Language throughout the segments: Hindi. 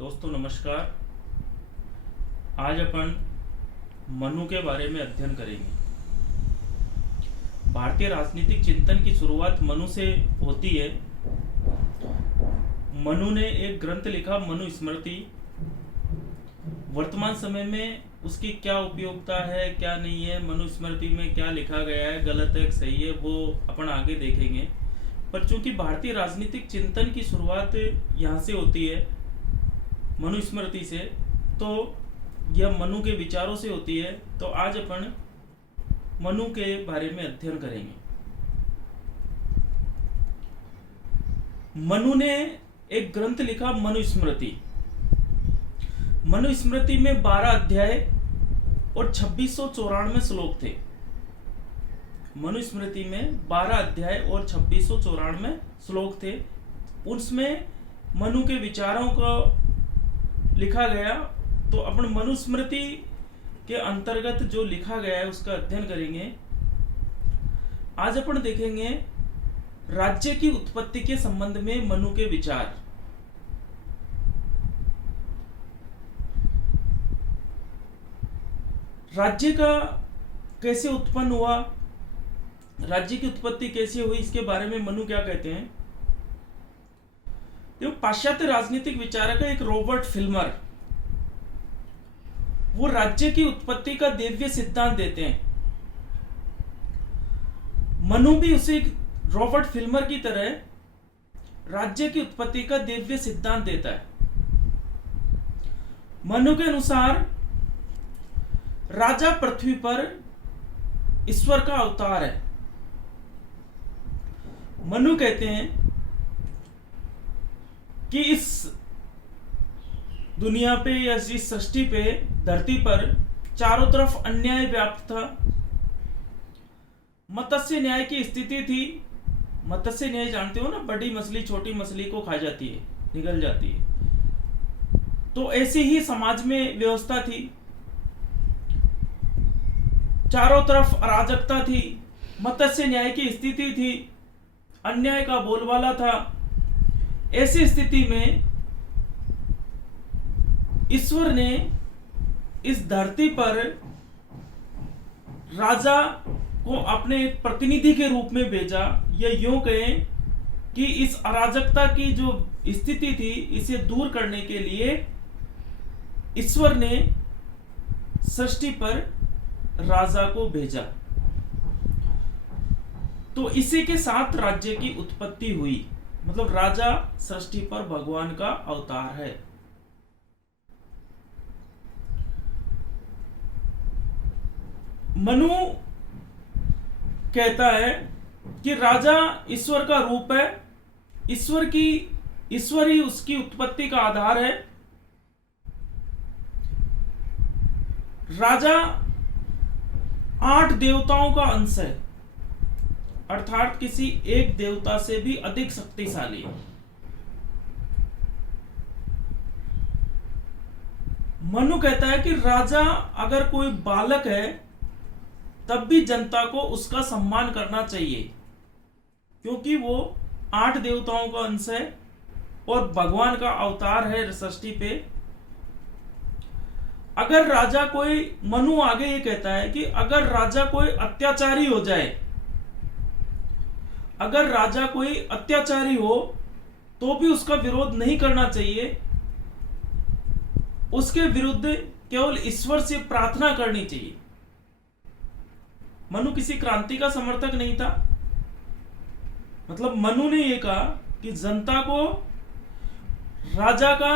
दोस्तों नमस्कार। आज अपन मनु के बारे में अध्ययन करेंगे। भारतीय राजनीतिक चिंतन की शुरुआत मनु से होती है। मनु ने एक ग्रंथ लिखा, मनु स्मृति। वर्तमान समय में उसकी क्या उपयोगिता है, क्या नहीं है, मनु स्मृति में क्या लिखा गया है, गलत है सही है, वो अपन आगे देखेंगे। पर चूंकि भारतीय राजनीतिक चिंतन की शुरुआत यहाँ से होती है, मनु स्मृति से, तो यह मनु के विचारों से होती है। तो आज अपन मनु के बारे में अध्ययन करेंगे। मनु ने एक ग्रंथ लिखा, मनु स्मृति। मनु स्मृति में 12 अध्याय और 2694 श्लोक थे। मनु स्मृति में 12 अध्याय और 2694 श्लोक थे। उसमें मनु के विचारों को लिखा गया। तो अपन मनु स्मृति के अंतर्गत जो लिखा गया है उसका अध्ययन करेंगे। आज अपन देखेंगे राज्य की उत्पत्ति के संबंध में मनु के विचार। राज्य का कैसे उत्पन्न हुआ, राज्य की उत्पत्ति कैसे हुई, इसके बारे में मनु क्या कहते हैं। जो पाश्चात्य राजनीतिक विचारक है एक रॉबर्ट फिल्मर, वो राज्य की उत्पत्ति का दिव्य सिद्धांत देते हैं। मनु भी उसे रॉबर्ट फिल्मर की तरह राज्य की उत्पत्ति का दिव्य सिद्धांत देता है। मनु के अनुसार राजा पृथ्वी पर ईश्वर का अवतार है। मनु कहते हैं कि इस दुनिया पे या इस सृष्टि पे, धरती पर चारों तरफ अन्याय व्याप्त था। मत्स्य न्याय की स्थिति थी। मत्स्य न्याय जानते हो ना, बड़ी मछली छोटी मछली को खा जाती है, निगल जाती है। तो ऐसी ही समाज में व्यवस्था थी। चारों तरफ अराजकता थी, मत्स्य न्याय की स्थिति थी, अन्याय का बोलबाला था। ऐसी स्थिति में ईश्वर ने इस धरती पर राजा को अपने एक प्रतिनिधि के रूप में भेजा। या यूं कहें कि इस अराजकता की जो स्थिति थी, इसे दूर करने के लिए ईश्वर ने सृष्टि पर राजा को भेजा। तो इसी के साथ राज्य की उत्पत्ति हुई। मतलब राजा सृष्टि पर भगवान का अवतार है। मनु कहता है कि राजा ईश्वर का रूप है। ईश्वर ही उसकी उत्पत्ति का आधार है। राजा 8 देवताओं का अंश है, अर्थात किसी एक देवता से भी अधिक शक्तिशाली है। मनु कहता है कि राजा अगर कोई बालक है तब भी जनता को उसका सम्मान करना चाहिए, क्योंकि वो 8 देवताओं का अंश है और भगवान का अवतार है सृष्टि पे। अगर राजा कोई, मनु आगे ये कहता है कि अगर राजा कोई अत्याचारी हो जाए, अगर राजा कोई अत्याचारी हो तो भी उसका विरोध नहीं करना चाहिए। उसके विरुद्ध केवल ईश्वर से प्रार्थना करनी चाहिए। मनु किसी क्रांति का समर्थक नहीं था। मतलब मनु ने यह कहा कि जनता को राजा का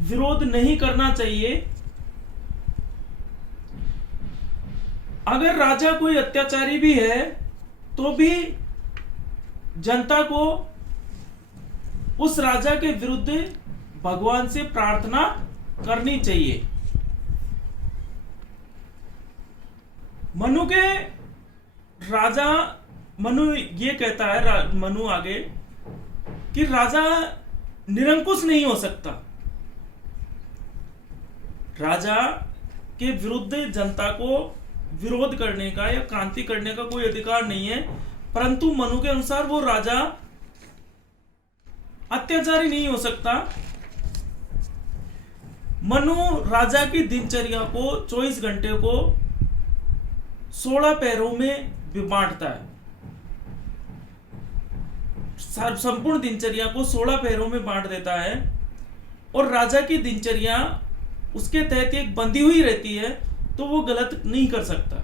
विरोध नहीं करना चाहिए। अगर राजा कोई अत्याचारी भी है तो भी जनता को उस राजा के विरुद्ध भगवान से प्रार्थना करनी चाहिए। मनु ये कहता है, मनु आगे, कि राजा निरंकुश नहीं हो सकता। राजा के विरुद्ध जनता को विरोध करने का या क्रांति करने का कोई अधिकार नहीं है। परंतु मनु के अनुसार वो राजा अत्याचारी नहीं हो सकता। मनु राजा की दिनचर्या को 24 घंटे को 16 पैरों में बांटता है। संपूर्ण दिनचर्या को 16 पैरों में बांट देता है और राजा की दिनचर्या उसके तहत एक बंधी हुई रहती है, तो वो गलत नहीं कर सकता,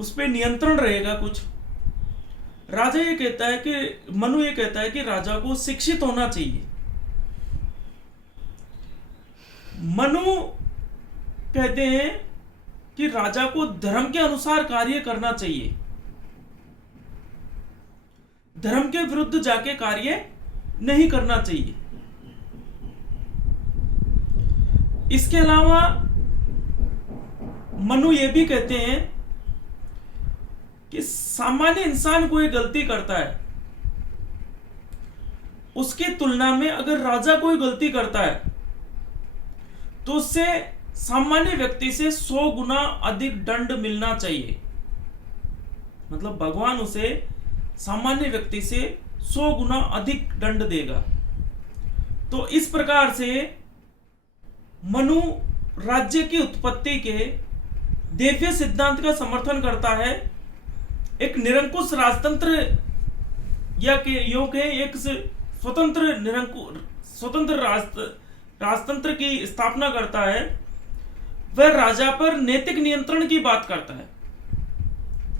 उस पर नियंत्रण रहेगा कुछ। राजा ये कहता है कि मनु ये कहता है कि राजा को शिक्षित होना चाहिए। मनु कहते हैं कि राजा को धर्म के अनुसार कार्य करना चाहिए, धर्म के विरुद्ध जाके कार्य नहीं करना चाहिए। इसके अलावा मनु ये भी कहते हैं कि सामान्य इंसान कोई गलती करता है, उसकी तुलना में अगर राजा कोई गलती करता है तो उससे सामान्य व्यक्ति से 100 गुना अधिक दंड मिलना चाहिए। मतलब भगवान उसे सामान्य व्यक्ति से 100 गुना अधिक दंड देगा। तो इस प्रकार से मनु राज्य की उत्पत्ति के देवीय सिद्धांत का समर्थन करता है। एक निरंकुश राजतंत्र या एक स्वतंत्र राजतंत्र की स्थापना करता है। वह राजा पर नैतिक नियंत्रण की बात करता है।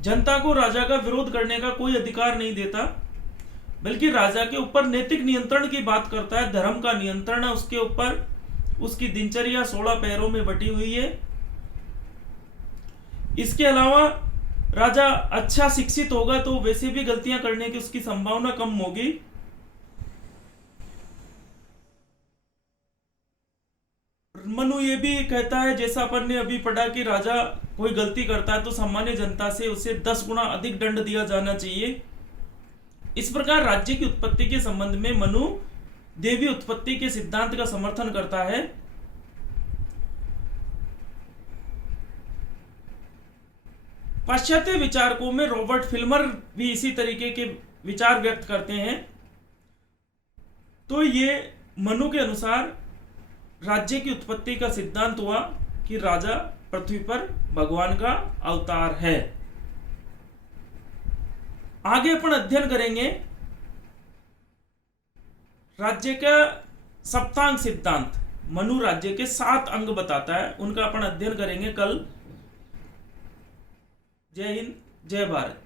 जनता को राजा का विरोध करने का कोई अधिकार नहीं देता, बल्कि राजा के ऊपर नैतिक नियंत्रण की बात करता है। धर्म का नियंत्रण है उसके ऊपर। उसकी दिनचर्या 16 पैरों में बटी हुई है। इसके अलावा राजा अच्छा शिक्षित होगा तो वैसे भी गलतियां करने की उसकी संभावना कम होगी। मनु ये भी कहता है, जैसा अपन ने अभी पढ़ा, कि राजा कोई गलती करता है तो सामान्य जनता से उसे 10 गुना अधिक दंड दिया जाना चाहिए। इस प्रकार राज्य की उत्पत्ति के संबंध में मनु देवी उत्पत्ति के सिद्धांत का समर्थन करता है। पाश्चात्य विचारकों में रॉबर्ट फिल्मर भी इसी तरीके के विचार व्यक्त करते हैं। तो ये मनु के अनुसार राज्य की उत्पत्ति का सिद्धांत हुआ कि राजा पृथ्वी पर भगवान का अवतार है। आगे अपन अध्ययन करेंगे राज्य का सप्तांग सिद्धांत। मनु राज्य के 7 अंग बताता है, उनका अपन अध्ययन करेंगे कल। जय हिंद, जय भारत।